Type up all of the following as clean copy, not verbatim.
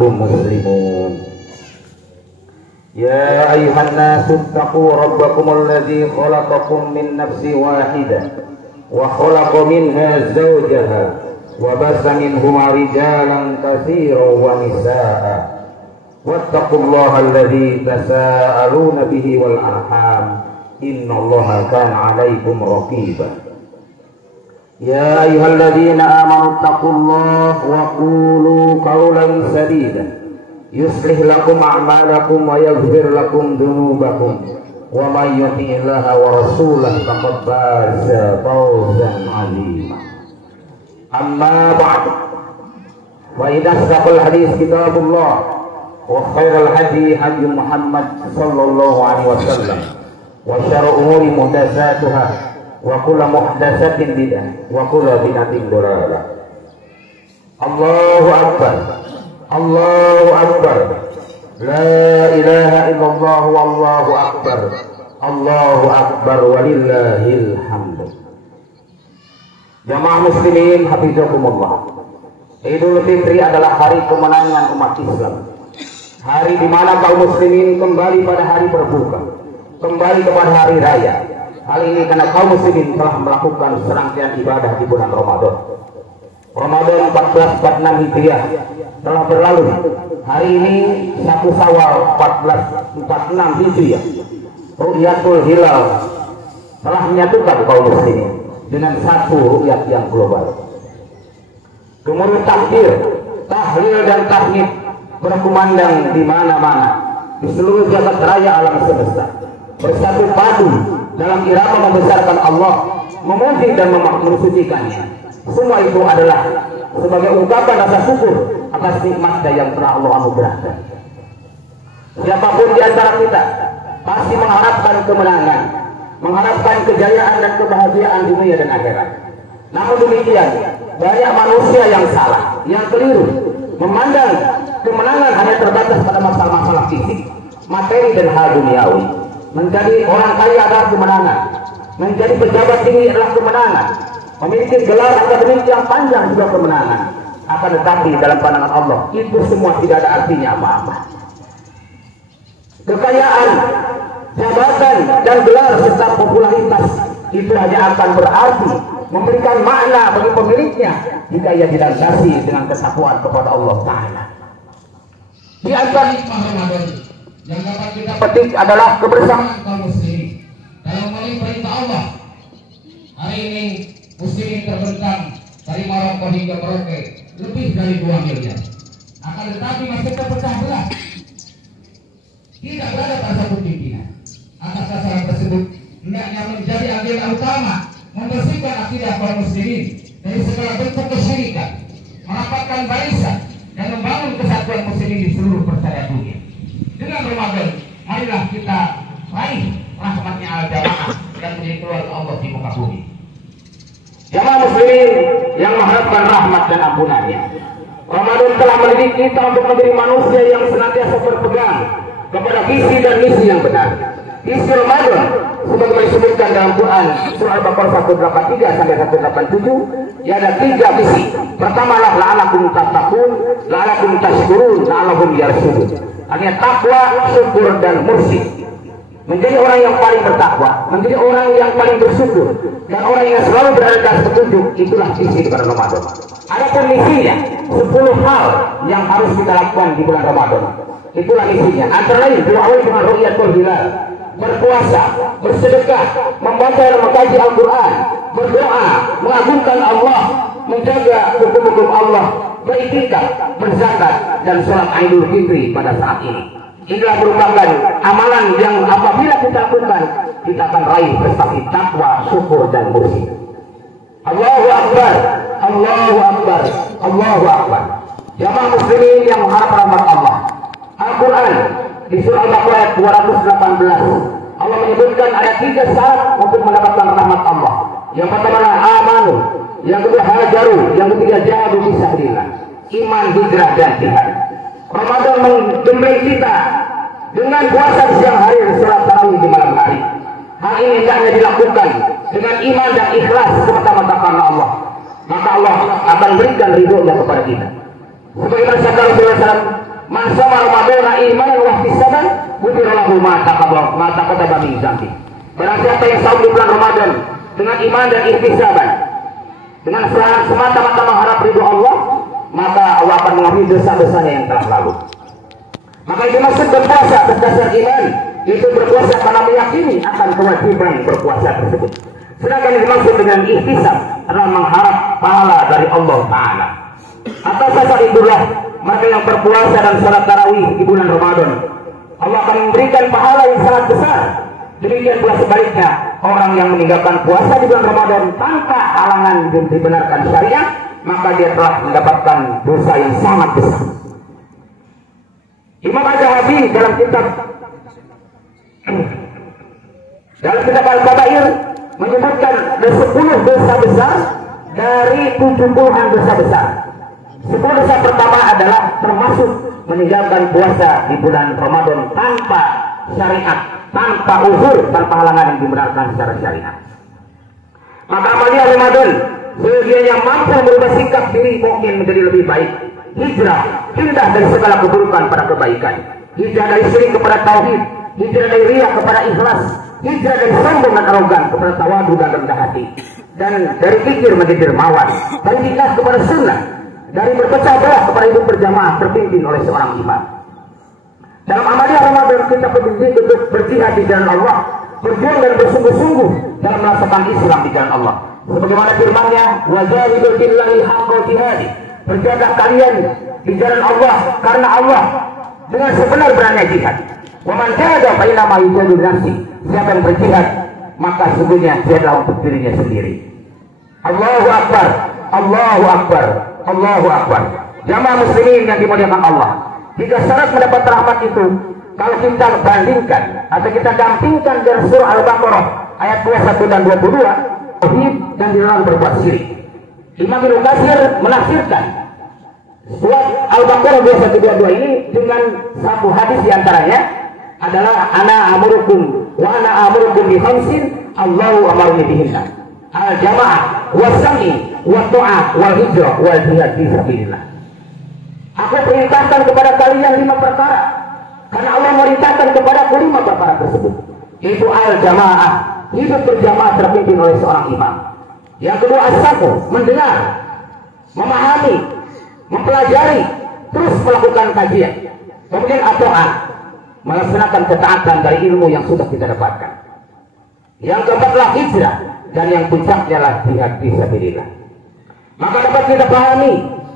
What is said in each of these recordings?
مسلمون يا أيها الناس اتقوا ربكم الذي خلقكم من نفس واحدة وخلق منها زوجها وبث منهما رجالا كثيرا ونساء واتقوا الله الذي تساءلون به والأرحام إن الله كان عليكم رقيبا يا أيها الذين آمنوا اتقوا الله وقولوا قولا سديدا يصلح لكم أعمالكم ويغفر لكم ذنوبكم ومن يطع الله ورسوله فقد فاز فوزا عظيما أما بعد فإن أصدق الحديث كتاب الله وخير الهدي هدي محمد صلى الله عليه وسلم وشر الأمور محدثاتها وكل محدثة بدعة وكل بدعة ضلالة. الله أكبر الله أكبر لا إله إلا الله والله أكبر الله أكبر ولله الحمد. Jamaah muslimin hafizakumullah. Idul Fitri adalah hari kemenangan umat Islam. Hari di mana kaum muslimin kembali pada hari berbuka, kembali kepada hari raya. Hal ini karena kaum muslimin telah melakukan serangkaian ibadah di bulan Ramadan. Ramadan 1446 Hijriah telah berlalu. Hari ini 1 Syawal 1446 Hijriah. Ru'yatul Hilal telah menyatukan kaum muslimin dengan satu ru'yat yang global. Kemudian takbir, tahlil dan tahmid berkumandang di mana-mana di seluruh jagat raya alam semesta, bersatu padu dalam irama membesarkan Allah, memuji dan mensucikannya. Semua itu adalah sebagai ungkapan rasa syukur atas nikmat yang telah Allah anugerahkan. Siapapun di antara kita pasti mengharapkan kemenangan, mengharapkan kejayaan dan kebahagiaan dunia dan akhirat. Namun demikian, banyak manusia yang salah, yang keliru, memandang kemenangan hanya terbatas pada masalah-masalah fisik, materi dan hal duniawi. Menjadi orang kaya adalah kemenangan, menjadi pejabat tinggi adalah kemenangan, memiliki gelar akademik yang panjang juga kemenangan. Akan tetapi dalam pandangan Allah itu semua tidak ada artinya apa-apa. Kekayaan, jabatan dan gelar serta popularitas itu hanya akan berarti memberikan makna bagi pemiliknya jika ia dilandasi dengan kesatuan kepada Allah Ta'ala. Di antara Ramadan yang dapat kita petik adalah kebersamaan kaum muslimin dalam memenuhi perintah Allah. Hari ini muslimin terbentang dari Maroko hingga Merauke lebih dari 2 miliar. Akan tetapi masih terpecah belah, tidak berada pada satu pimpinan. Atas dasar tersebut hendaknya menjadi agenda utama membersihkan akidah kaum muslimin dari segala bentuk kesyirikan, merapatkan barisan dan membangun kesatuan muslimin di seluruh percaya dunia. Dengan Ramadan, marilah kita raih rahmatnya al-jamaah dan menjadi keluarga Allah di muka bumi. Jamaah muslimin yang mengharapkan rahmat dan ampunannya, Ramadan telah mendidik kita untuk menjadi manusia yang senantiasa berpegang kepada visi dan misi yang benar. Isi Ramadan sebagaimana disebutkan dalam Quran surah Al-Baqarah 183 sampai 187, ya ada 3 misi. Pertama adalah la'alakum tattaqun, la'alakum tashkurun, la'allahum yarshudun. Artinya takwa, syukur dan mursyid. Menjadi orang yang paling bertakwa, menjadi orang yang paling bersyukur, dan orang yang selalu berada di atas petunjuk, itulah misi di bulan Ramadan. Adapun misinya 10 hal yang harus kita lakukan di bulan Ramadan. Itulah misinya. Antara lain diawali dengan ru'yatul hilal, berpuasa, bersedekah, membaca dan mengkaji Al-Quran, berdoa, mengagungkan Allah, menjaga hukum-hukum Allah, beriktikaf, berzakat, dan sholat Idul Fitri pada saat ini. Inilah merupakan amalan yang apabila kita lakukan, kita akan raih prestasi takwa, syukur, dan mursyid. Allahu Akbar, Allahu Akbar, Allahu Akbar. Jamaah muslimin yang mengharap rahmat Allah. Al-Quran di surah Al-Baqarah ayat 218 Allah menyebutkan ada 3 syarat untuk mendapatkan rahmat Allah. Yang pertama adalah amanu, yang kedua hajaru, yang ketiga jahadu fisabilillah. Iman, hijrah, dan jihad. Ramadan menggembel kita dengan puasa di siang hari dan sholat tarawih di malam hari. Hal ini hendaknya dilakukan dengan iman dan ikhlas semata-mata karena Allah. Maka Allah akan berikan ridhonya kepada kita. Sebagaimana sabda Rasulullah SAW, ya'maluna imanan wa ihtisaban ghufira lahu ma taqaddama min dzambi. Barang siapa yang saum di bulan Ramadan dengan iman dan ihtisaban, dengan semata-mata mengharap ridho Allah, maka Allah akan mengampuni dosa-dosanya yang telah lalu. Maka itu maksud berpuasa berdasar iman, itu berpuasa karena meyakini akan kewajiban berpuasa tersebut. Sedangkan yang dimaksud dengan ihtisab adalah mengharap pahala dari Allah Ta'ala. Atas dasar itulah mereka yang berpuasa dan salat tarawih di bulan Ramadan, Allah akan memberikan pahala yang sangat besar. Demikian pula sebaliknya, orang yang meninggalkan puasa di bulan Ramadan tanpa halangan dan dibenarkan syariat, maka dia telah mendapatkan dosa yang sangat besar. Imam Az-Zahabi dalam kitab Al-Kabair menyebutkan 10 dosa besar dari 70-an dosa besar. 10 dosa pertama adalah termasuk meninggalkan puasa di bulan Ramadan tanpa syariat, tanpa uzur, tanpa halangan yang dibenarkan secara syariat. Maka amalia Ramadan, bagi yang mampu merubah sikap diri mungkin menjadi lebih baik. Hijrah, pindah dari segala keburukan pada kebaikan. Hijrah dari syirik kepada tauhid, hijrah dari riya kepada ikhlas, hijrah dari sombong dan arogan kepada tawadu dan rendah hati, dan dari pikir menjadi dermawan, dari ikhlas kepada sunnah, dari berpecah belah kepada hidup berjamaah terpimpin oleh seorang imam. Dalam amalia Ramadan kita berjihad untuk berjihad di jalan Allah, berjuang dan bersungguh-sungguh dalam melaksanakan Islam di jalan Allah. Sebagaimana firman-Nya, "Wajahidu billahi haqqa jihadi." Berjihadlah kalian di jalan Allah karena Allah dengan sebenar-benarnya jihad. Wa man jahada fa inna ma yujahadu bi nafsi. Siapa yang berjihad, maka sesungguhnya jihadlah untuk dirinya sendiri. Allahu Akbar, Allahu Akbar, Allahu Akbar. Jamaah muslimin yang dimuliakan Allah, jika syarat mendapat rahmat itu, kalau kita bandingkan atau kita dampingkan dari surah Al-Baqarah ayat 21 dan 22, tauhid dan dilarang berbuat syirik. Imam Ibnu Katsir menafsirkan surat Al-Baqarah 21-22 ini dengan satu hadis diantaranya adalah ana amurukum wa ana amurukum bi khamsin Allahu amarni bihinna al-jamaah was-sami wa ta'ah wal hijrah wal jihad fi sabilillah. Aku perintahkan kepada kalian 5 perkara karena Allah merintahkan kepadaku 5 perkara tersebut, yaitu al-jamaah, hidup berjamaah terpimpin oleh seorang imam. Yang kedua as-safu, mendengar, memahami, mempelajari, terus melakukan kajian. Kemudian at-ta'ah, melaksanakan ketaatan dari ilmu yang sudah kita dapatkan. Yang keempatlah hijrah, dan yang puncaknya lah jihad fi sabilillah. Maka dapat kita pahami,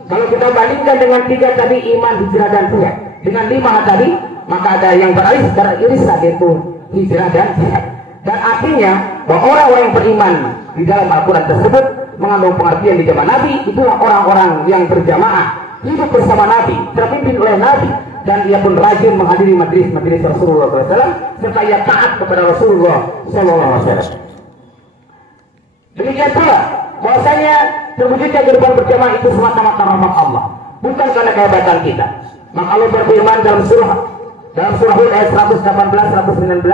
kalau kita bandingkan dengan 3 tadi, iman, hijrah dan jihad, dengan 5 tadi, maka ada yang beralih secara irisan, yaitu hijrah dan jihad. Dan artinya bahwa orang-orang yang beriman di dalam Al-Quran tersebut mengandung pengertian di zaman Nabi, itulah orang-orang yang berjamaah, hidup bersama Nabi, terpimpin oleh Nabi, dan ia pun rajin menghadiri majelis Rasulullah SAW, serta ia taat kepada Rasulullah SAW. Demikian pula bahwasanya terwujudnya kehidupan berjamaah itu semata-mata rahmat Allah, bukan karena kehebatan kita. Maka Allah berfirman dalam surah Hud ayat 118-119,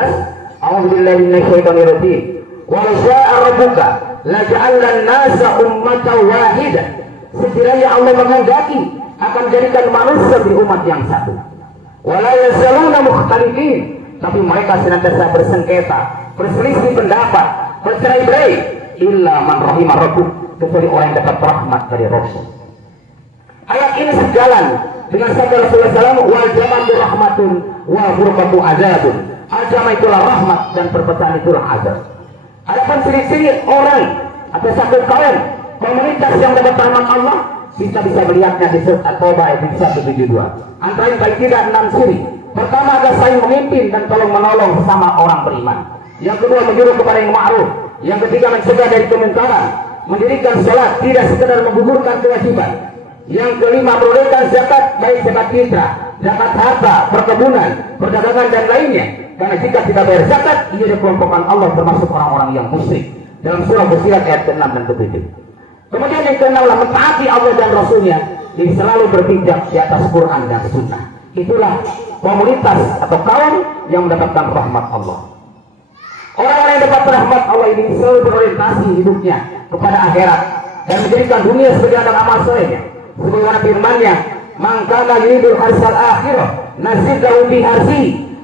A'udzubillahi minasyaitonir rajim. Wa syaa rabbuka laja'alna an-nasa ummatan wahidah. Sekiranya Allah menghendaki akan menjadikan manusia di umat yang satu. Wa la yazaluna mukhtalifin, tapi mereka senantiasa bersengketa, berselisih pendapat, bercerai-berai, illa man rahimah rabbuk, kecuali orang yang dapat rahmat dari Rasul. Ayat ini sejalan dengan sabda Rasulullah SAW, wal jama'atu rahmatun wa furqatu azabun. Al-jama' itulah rahmat dan perpecahan itulah azab. Adapun ciri-ciri orang atau satu kaum komunitas yang dapat rahmat Allah, bisa melihatnya di surat At-Taubah ayat 172. Antara yang baik tidak 6 ciri. Pertama adalah saling memimpin dan tolong menolong sesama orang beriman. Yang kedua menyuruh kepada yang ma'ruf. Yang ketiga mencegah dari kemungkaran, mendirikan sholat, tidak sekedar menggugurkan kewajiban. Yang kelima menunaikan zakat, baik zakat fitrah, zakat harta, perkebunan, perdagangan dan lainnya. Karena jika tidak bayar zakat, ia dikelompokkan Allah termasuk orang-orang yang musyrik. Dalam surah Fussilat ayat ke-6 dan ke-7. Kemudian yang ke-6 adalah mentaati Allah dan Rasulnya, yang selalu berpijak di atas Quran dan Sunnah. Itulah komunitas atau kaum yang mendapatkan rahmat Allah. Orang-orang yang dapat rahmat Allah ini selalu berorientasi hidupnya kepada akhirat dan menjadikan dunia sebagai anak amal solehnya. Sebagaimana firman-Nya, Man kana yuridul harsal akhirah nazid lahu fi harsi.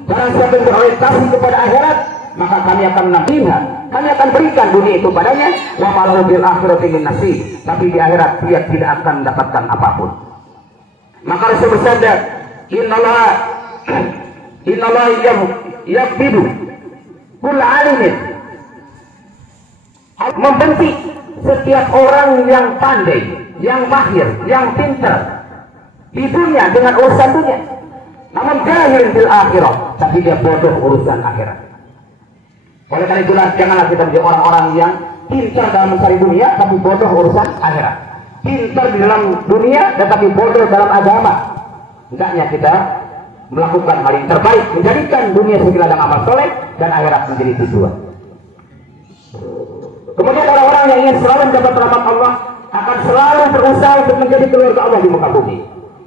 Barang siapa yang berorientasi kepada akhirat, maka kami akan menampinya, kami akan berikan dunia itu padanya. Wa malahu bil akhirati min nasib. Tapi di akhirat dia tidak akan mendapatkan apapun. Maka Rasul bersabda, innallaha yaqbidu kull alimin, membenci setiap orang yang pandai, yang mahir, yang pintar di dunia dengan urusan dunia. Namun jahil bil akhirah, tapi dia bodoh urusan akhirat. Oleh karena itulah janganlah kita menjadi orang-orang yang pintar dalam mencari dunia tapi bodoh urusan akhirat. Pintar di dalam dunia tetapi bodoh dalam agama. Hendaknya kita melakukan hal yang terbaik, menjadikan dunia sebagai ladang amal soleh dan akhirat menjadi tujuan. Kemudian orang-orang yang ingin selalu mendapat rahmat Allah akan selalu berusaha untuk menjadi keluarga Allah di muka bumi.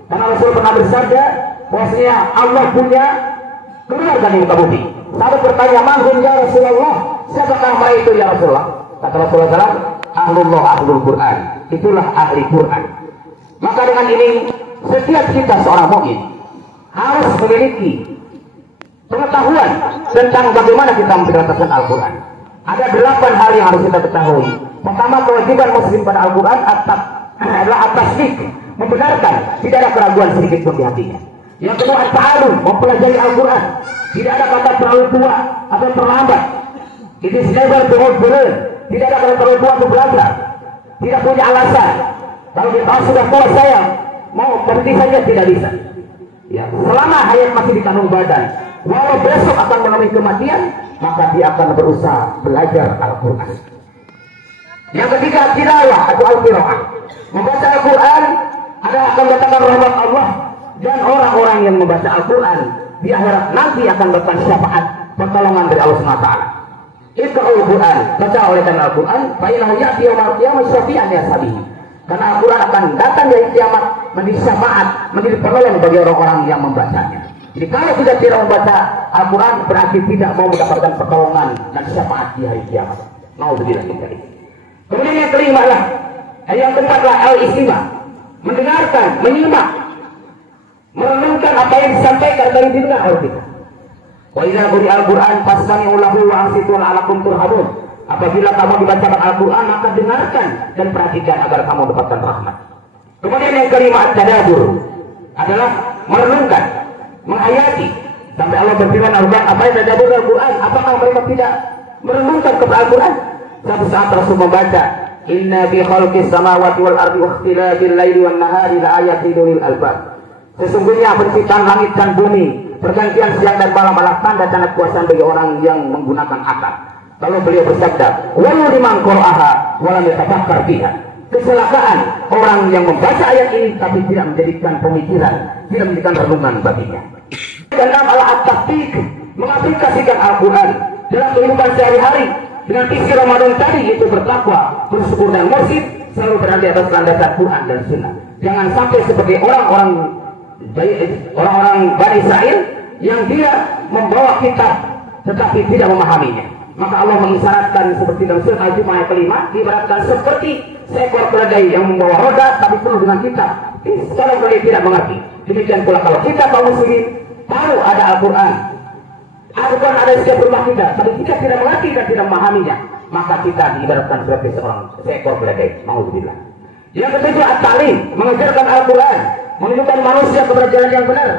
Karena Rasul pernah bersabda bahwasanya Allah punya keluarga di muka bumi. Sahabat bertanya, "Mahum ya Rasulullah?" Siapakah mereka itu ya Rasulullah? Kata Rasulullah SAW, "Ahlullah ahlul Quran." Itulah ahli Quran. Maka dengan ini setiap kita seorang mukmin harus memiliki pengetahuan tentang bagaimana kita memperhatikan Al-Quran. Ada 8 hal yang harus kita ketahui. Pertama, kewajiban muslim pada Al-Quran adalah at-tasdiq, membenarkan, tidak ada keraguan sedikit pun di hatinya. Yang kedua, at-ta'allum, mempelajari Al-Quran. Tidak ada kata terlalu tua atau terlambat. It is never too old to learn. Tidak ada kata terlalu tua untuk belajar. Tidak punya alasan. Kalau kita sudah tua, saya mau berhenti saja, tidak bisa. Ya, selama hayat masih di kandung badan, walau besok akan menemui kematian, maka dia akan berusaha belajar Al-Quran. Yang ketiga, tilawah atau al-qiraah. Membaca Al-Quran adalah akan mendatangkan rahmat Allah, dan orang-orang yang membaca Al-Quran di akhirat nanti akan mendapat syafaat pertolongan dari Allah SWT. Iqra'ul Quran, baca oleh karena Al-Quran, fa innahu ya'ti yaumil qiyamah syafi'an li ashabihi. Karena Al-Quran akan datang dari kiamat menjadi syafaat, menjadi penolong bagi orang-orang yang membacanya. Jadi kalau kita tidak membaca Al-Quran berarti tidak mau mendapatkan pertolongan dan syafaat di hari kiamat. Nauzubillah min dzalik. Kemudian yang kelima lah, yang keempatlah al-istimah, mendengarkan, menyimak, merenungkan apa yang disampaikan dari didengar oleh kita. Wa idza quri'a al-Quran fastami'u lahu wa ansitu la'allakum turhamun. Apabila kamu dibacakan Al-Quran maka dengarkan dan perhatikan agar kamu mendapatkan rahmat. Kemudian yang kelima, tadabbur, adalah merenungkan, menghayati. Sampai Allah berfirman Al-Quran, apa yang tadabbur Al-Quran? Apakah mereka tidak merenungkan kepada Al-Quran? Suatu saat Rasul membaca, inna bi khalqis samawati wal ardi wa ikhtilafil laili wan nahari la ayatin lil albab. Sesungguhnya penciptaan langit dan bumi, pergantian siang dan malam adalah tanda-tanda kuasa bagi orang yang menggunakan akal. Lalu beliau bersabda, walau liman qur'aha wa lam yatafakkar fiha. Kecelakaan orang yang membaca ayat ini tapi tidak menjadikan pemikiran, tidak menjadikan renungan baginya. Keenam adalah at-tatbiq, mengaplikasikan Al-Quran dalam kehidupan sehari-hari. Dengan isi Ramadan tadi yaitu bertakwa, bersyukur dan mursyid, selalu berada di atas landasan Quran dan Sunnah. Jangan sampai seperti orang-orang Bani Israil yang dia membawa kitab tetapi tidak memahaminya. Maka Allah mengisyaratkan seperti dalam surat Al-Jumu'ah ayat kelima, diibaratkan seperti seekor keledai yang membawa roda tapi penuh dengan kitab. Kalau keledai tidak mengerti. Demikian pula kalau kita kaum muslimin tahu ada Al-Quran, Al-Quran ada di setiap rumah kita, tapi kita tidak mengerti dan tidak memahaminya, maka kita diibaratkan seperti seekor keledai. Nauzubillah. Yang ketujuh, at-ta'lim, mengajarkan Al-Quran, menunjukkan manusia kepada jalan yang benar.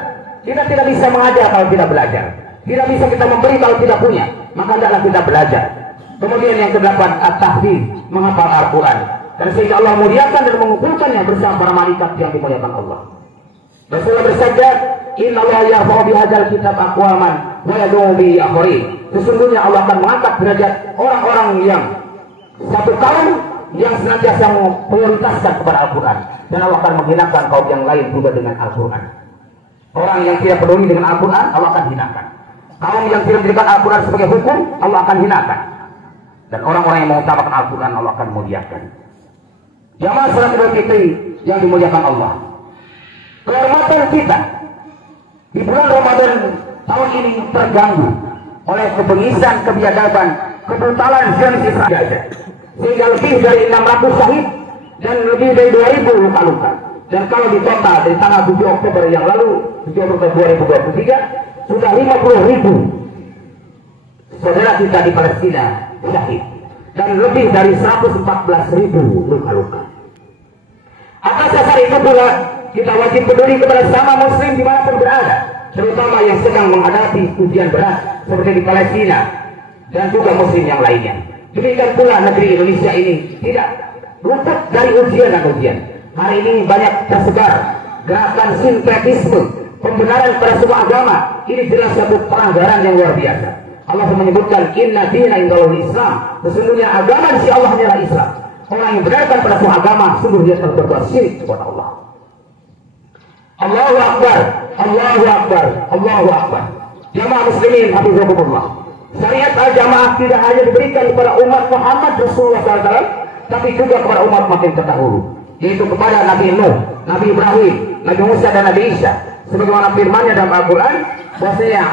Kita tidak bisa mengajar kalau tidak belajar. Tidak bisa kita memberi kalau tidak punya. Maka hendaklah kita belajar. Kemudian yang kedelapan, at-tahfidz, menghafal Al-Quran. Dan sehingga Allah muliakan dan mengumpulkannya bersama para malaikat yang dimuliakan Allah. Rasulullah bersabda, inna Allah yarfa'u bihadzal kitab aqwaman wa yad'u bi akharin. Sesungguhnya Allah akan mengangkat derajat orang-orang yang satu kaum yang senantiasa memprioritaskan kepada Al-Quran, dan Allah akan menghinakan kaum yang lain juga dengan Al-Quran. Orang yang tidak peduli dengan Al-Quran, Allah akan hinakan. Kaum yang tidak menjadikan Al-Quran sebagai hukum, Allah akan hinakan. Dan orang-orang yang mengutamakan Al-Quran, Allah akan muliakan. Jamaah salat Idul Fitri yang dimuliakan Allah, kehormatan kita di bulan Ramadan tahun ini terganggu oleh kebengisan, kebiadaban, kebrutalan Zionis Israel, sehingga lebih dari 600 syahid dan lebih dari 2000 luka-luka. Dan kalau di total dari tanggal 7 Oktober yang lalu, 7 Oktober 2023, sudah 50.000 saudara kita di Palestina syahid. Dan lebih dari 114.000 luka-luka. Atas dasar itu pula, kita wajib peduli kepada sama muslim dimanapun berada, terutama yang sedang menghadapi ujian berat seperti di Palestina dan juga muslim yang lainnya. Demikian pula negeri Indonesia ini tidak luput dari ujian dan ujian. Hari ini banyak tersebar gerakan sinkretisme, pembenaran pada semua agama. Ini jelas satu pelanggaran yang luar biasa. Allah menyebutkan inna dina indallahil Islam. Sesungguhnya agama di sisi Allah adalah Islam. Orang yang benarkan pada semua agama sungguh dia telah berbuat syirik kepada Allah. Allahu Akbar, Allahu Akbar, Allahu Akbar. Jamaah muslimin hafizakumullah. Syariat al-jamaah tidak hanya diberikan kepada umat Muhammad Rasulullah SAW, tapi juga kepada umat makin terdahulu, yaitu kepada Nabi Nuh, Nabi Ibrahim, Nabi Musa dan Nabi Isa. Sebagaimana firman-Nya dalam Al-Quran, bahwasanya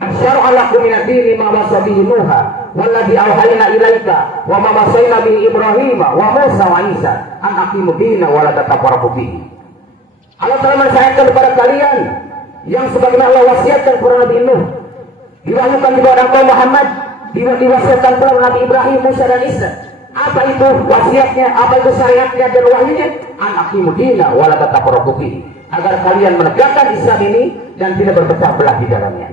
Asyara'u lakum minad dini ma wasa bihi Nuha walladzi auhayna ilaika wa ma wasayna bihi Ibrahim wa Musa wa Isa an aqimu dina wa la tatafarraqu fihi. Allah telah mensyariatkan kepada kalian yang sebagaimana Allah wasiatkan kepada Nabi Nuh, diwahyukan kepada kaum Muhammad, diwasiatkan kepada Nabi Ibrahim, Musa dan Isa. Apa itu wasiatnya? Apa itu syariatnya dan wahyunya? An aqimu dina wa la tatafarraqu fihi. Agar kalian menegakkan Islam ini dan tidak berpecah belah di dalamnya.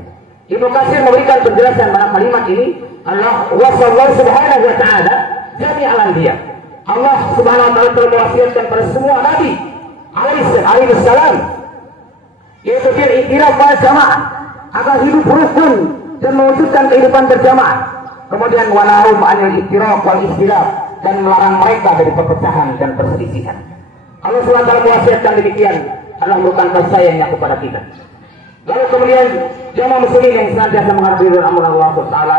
Ibnu Katsir memberikan penjelasan pada kalimat ini. Allah wasallallahu subhanahu wa ta'ala jami'al anbiya. Allah subhanahu wa ta'ala telah mewasiatkan pada semua nabi alaihi salam, yaitu bil iktiraf wal jamaah, agar hidup rukun dan mewujudkan kehidupan berjamaah. Kemudian wanahum anil iktiraf wal ikhtilaf, dan melarang mereka dari perpecahan dan perselisihan. Allah subhanahu wa ta'ala mewasiatkan demikian. Allah merupakan kasih sayangnya kepada kita. Lalu kemudian jamaah muslimin yang senantiasa menghadapi Allah Taala,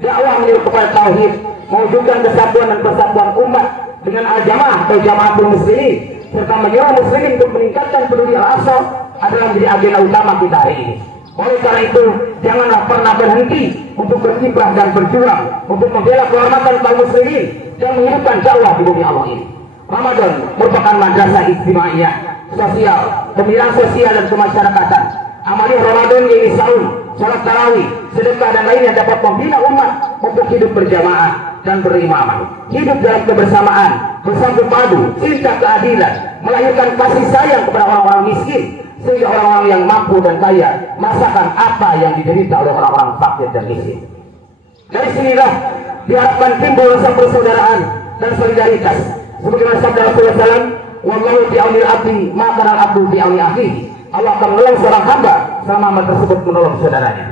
dakwah menyuruh kepada tauhid, mewujudkan kesatuan dan persatuan umat dengan al-jamaah atau jamaatul muslimin, serta menyuruh muslimin untuk meningkatkan peduli al-asal adalah menjadi agenda utama kita hari ini. Oleh karena itu, janganlah pernah berhenti untuk berkiprah dan berjuang untuk membela kehormatan kaum muslimin dan menghidupkan dakwah di bumi Allah ini. Ramadan merupakan madrasah ijtimaiyah, sosial, pembinaan sosial dan kemasyarakatan. Amaliyah Ramadan yaitu saum, salat tarawih, sedekah dan lainnya dapat membina umat untuk hidup berjamaah dan berimamah, hidup dalam kebersamaan, bersatu padu, cinta keadilan, melahirkan kasih sayang kepada orang-orang miskin, sehingga orang-orang yang mampu dan kaya merasakan apa yang diderita oleh orang-orang fakir dan miskin. Dari sinilah diharapkan timbul rasa persaudaraan dan solidaritas. Sebagaimana sabda Rasulullah SAW, wallahu bi'aunil abdi ma kana al-abdu bi'auni akhihi. Allah akan menolong seorang hamba selama hamba tersebut menolong saudaranya.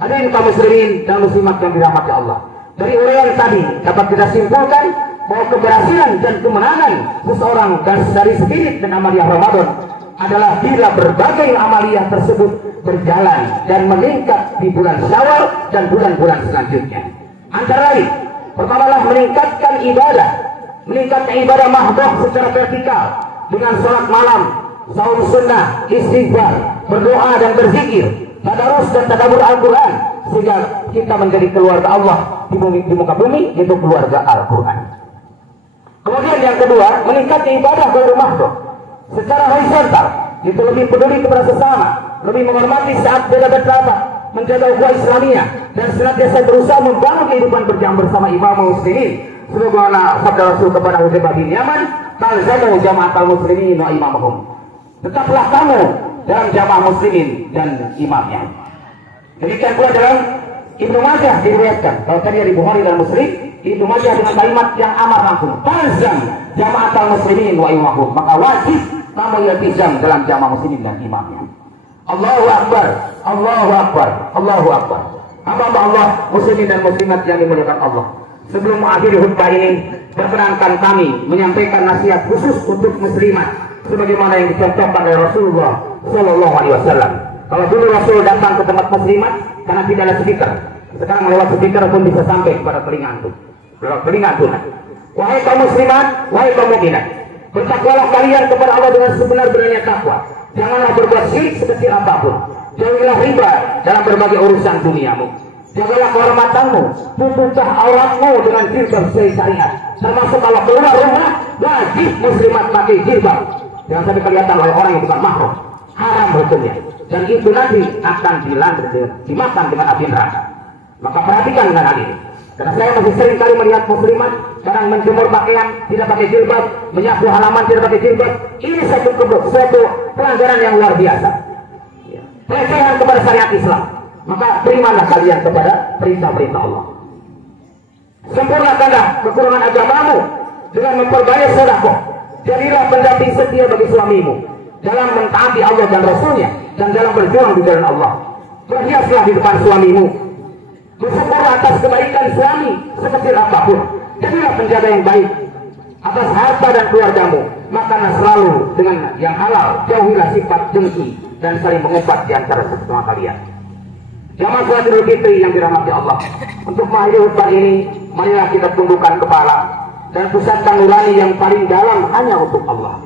Hadirin kaum muslimin dan muslimat yang dirahmati Allah. Dari uraian tadi dapat kita simpulkan bahwa keberhasilan dan kemenangan seseorang dari spirit dan amaliyah Ramadan adalah bila berbagai amaliyah tersebut berjalan dan meningkat di bulan Syawal dan bulan-bulan selanjutnya. Antara lain, pertamalah meningkatkan ibadah mahdoh secara vertikal dengan sholat malam, saum sunnah, istighfar, berdoa dan berzikir, tadarus dan tadabbur Al-Quran, sehingga kita menjadi keluarga Allah di muka bumi, yaitu keluarga Al-Quran. Kemudian yang kedua, meningkatnya ibadah ghairu mahdoh secara horizontal, itu lebih peduli kepada sesama, lebih menghormati saat beda berkata, menjaga ukhuwah Islamiyah, dan senantiasa berusaha membangun kehidupan berjamaah bersama imam muslimin. Sebagaimana sabda Rasul kepada Hudzaifah bin Yaman, talzamu jama'atal muslimin wa imamahum. Tetaplah kamu dalam jamaah muslimin dan imamnya. Demikian pula dalam Ibnu Majah diriwayatkan, kalau tadi dari Bukhari dan Muslim, Ibnu Majah dengan kalimat yang amar langsung, talzam jama'atal muslimin wa imamahum, maka wajib kamu iltizam dalam jamaah muslimin dan imamnya. Allahu Akbar, Allahu Akbar, Allahu Akbar. Hamba Allah muslimin dan muslimat yang dimuliakan Allah. Sebelum mengakhiri khutbah ini, perkenankan kami menyampaikan nasihat khusus untuk muslimat, sebagaimana yang dicontohkan oleh Rasulullah Sallallahu Alaihi Wasallam. Kalau dulu Rasul datang ke tempat muslimat karena tidak ada speaker, sekarang lewat speaker pun bisa sampai kepada telinga antum. Telinga antum. Wahai kaum muslimat, wahai kaum mukminat, bertakwalah kalian kepada Allah dengan sebenar-benarnya takwa. Janganlah berbuat syirik sekecil apapun. Jauhilah riba dalam berbagai urusan duniamu. Jagalah kehormatanmu, tutuplah auratmu dengan jilbab sesuai syariat. Termasuk kalau keluar rumah, wajib muslimat pakai jilbab. Jangan sampai kelihatan oleh orang yang bukan mahram. Haram hukumnya. Dan itu nanti akan dimakan dengan api neraka. Maka perhatikan dengan hal ini. Karena saya masih sering kali melihat muslimat barang menjemur pakaian tidak pakai jilbab, menyapu halaman tidak pakai jilbab. Ini satu pelanggaran yang luar biasa. Pelecehan kepada syariat Islam. Maka terimalah kalian kepada perintah-perintah Allah. Sempurnakanlah kekurangan agamamu dengan memperbanyak sedekah. Jadilah pendamping setia bagi suamimu dalam mentaati Allah dan Rasulnya dan dalam berjuang di jalan Allah. Berhiaslah di depan suamimu. Bersyukur atas kebaikan suami sekecil apapun. Jadilah penjaga yang baik atas harta dan keluargamu. Makanlah selalu dengan yang halal. Jauhilah sifat dengki dan saling mengumpat di antara sesama kalian. Jamaah salat Idul Fitri yang dirahmati Allah. Untuk mengakhiri khutbah ini, marilah kita tundukkan kepala dan pusatkan nurani yang paling dalam hanya untuk Allah.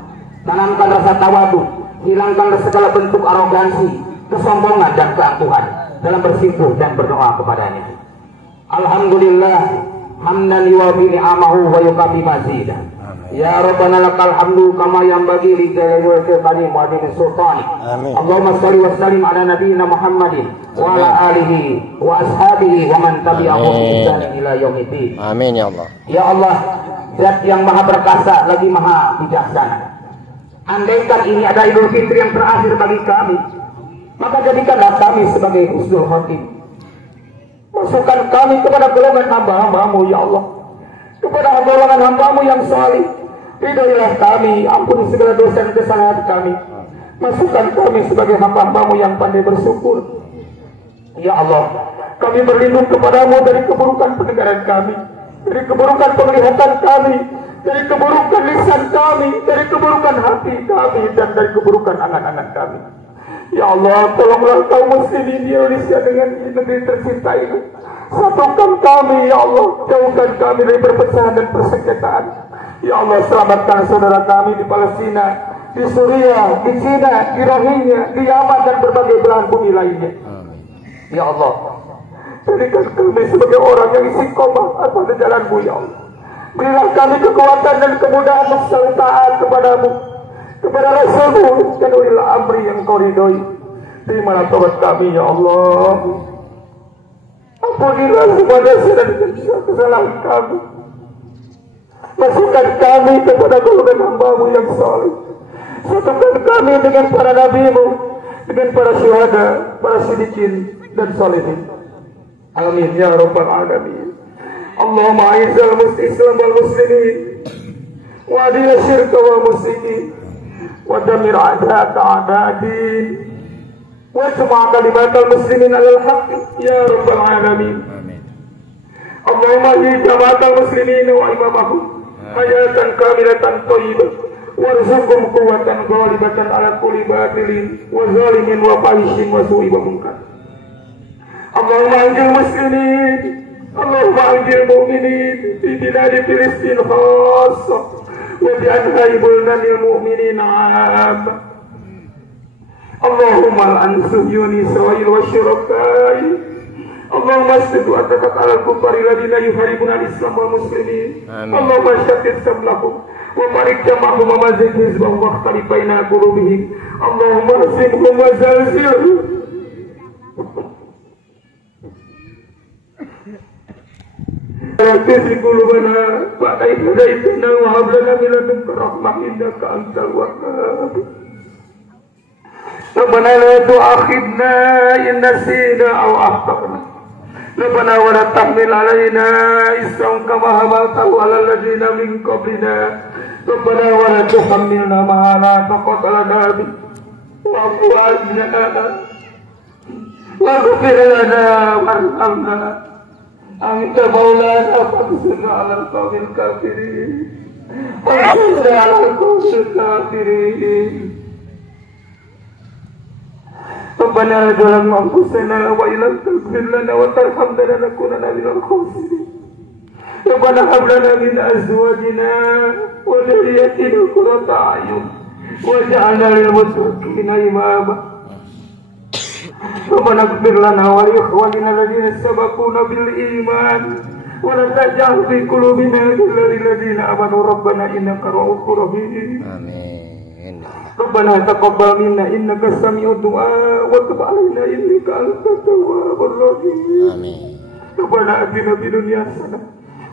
Tanamkan rasa tawadu, hilangkan segala bentuk arogansi, kesombongan dan keangkuhan dalam bersimpuh dan berdoa kepadanya. Alhamdulillah hamdan yuwafi ni'amahu wa yukafi mazidah. Ya Rabbana lakal hamdu kama yanbaghi li jalali kalim wa adimi sultani. Allahumma shalli wa sallim ala nabiyyina Muhammadin wa ala alihi wa ashabihi wa man tabi'ahum bi ihsan ila yaumiddin. Amin ya Allah. Ya Allah, Zat yang maha perkasa lagi maha bijaksana. Andaikan ini ada Idul Fitri yang terakhir bagi kami, maka jadikanlah kami sebagai husnul khotim. Masukkan kami kepada golongan hamba-hambamu ya Allah, kepada golongan hambamu yang salih. Ridhoilah kami, ampuni segala dosa dan kesalahan kami. Masukkan kami sebagai hamba-hambamu yang pandai bersyukur. Ya Allah, kami berlindung kepadamu dari keburukan pendengaran kami, dari keburukan penglihatan kami, dari keburukan lisan kami, dari keburukan hati kami, dan dari keburukan angan-angan kami. Ya Allah, tolonglah kaum muslimin di Indonesia dengan negeri tercinta ini. Satukan kami, ya Allah, jauhkan kami dari perpecahan dan persengketaan. Ya Allah, selamatkan saudara kami di Palestina, di Suriah, di Cina, di Rohingya, di Yaman, dan berbagai belahan bumi lainnya. Ya Allah, jadikan kami sebagai orang yang istiqomah atas jalan-Mu, ya Allah. Berilah kami kekuatan dan kemudahan untuk selalu taat kepadamu, kepada Rasul-Mu dan ulil amri yang Kau ridhoi. Terimalah taubat kami, ya Allah. Ampunilah semua dosa dan kesalahan kami. Masukkan kami kepada golongan hamba-Mu yang saleh. Satukan kami dengan para nabi-Mu, dengan para syuhada, para siddiqin dan salihin. Amin ya rabbal alamin. Allahumma a'izzal Islam wal muslimin wa adil syirka wal musyrikin wa damir a'da'aka a'da'ad-din wa jama' kalimatal muslimin 'alal haqq ya rabbal alamin. Allahumma jama'atal muslimin wa imamahum hayatan kamilatan thayyibah warzuqhum quwwatan ghalibatan 'ala kulli batilin wa zalimin wa fahishin wa su'i wa munkar. Allahumma anjil muslimin, Allahumma anjil mu'minin fi biladi Filistin khassah wa bi anha'i buldanil mu'minin 'amma. Allahumma al-ansuhyuni Israel wa syurakai. Allahumma astidu atakat ala kufari ladina yuharibuna al-islam wal muslimin. Allahumma syaddid samlahum wa barik jama'hum wa mazid hizbahum wa akhtali baina qulubihim. Allahumma asimhum wa zalzilhum. Rabbisi qulubana wa hadaitana wa hab lana min ladunka rahmah innaka antal wahhab. Rabbana la tu'akhidna in nasina aw akhtana. Rabbana wa la tahmil 'alaina isran kama hamaltahu 'alal ladzina min qablina. Rabbana wa la tuhammilna ma la taqata lana bihi wa'fu 'anna waghfir lana warhamna anta maulana fansurna 'alal qawmil kafirin. Fansurna 'alal qawmil kafirin. Rabbana zalamna anfusana wa illam taghfir lana wa tarhamna lanakunanna minal khasirin. Rabbana hab lana min azwajina wa dhurriyyatina qurrata a'yun waj'alna lil muttaqina imama. Rabbana ighfir lana wa li ikhwanina alladhina sabaquna bil iman wa la taj'al fi qulubina ghillan lil ladzina amanu rabbana innaka ra'ufur rahim. Amin. Rabbana taqabbal minna innaka sami'ud du'a wa tub 'alaina innaka antat tawwabur rahim. Amin. Rabbana atina fid dunya hasanah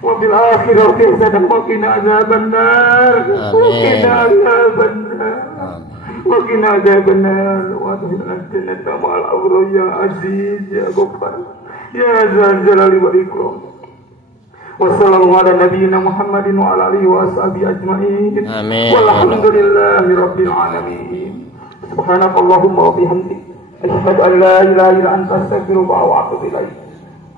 wa fil akhirati hasanah wa qina adzabannar. Wa qina adzabannar. Wa qina adzabannar. Wa adkhilna jannata ma'al abrar ya aziz ya ghaffar ya zal jalali wal ikram. Wassalamualaikum ala nabiyyina Muhammadin wa ala alihi wa ashabihi ajma'in. Amin. Walhamdulillahi rabbil alamin. Subhanakallahumma wa bihamdik asyhadu an la ilaha illa anta astaghfiruka wa atubu ilaik.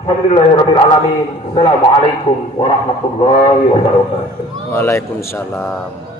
Alhamdulillahi rabbil alamin. Assalamualaikum warahmatullahi wabarakatuh. Waalaikumsalam.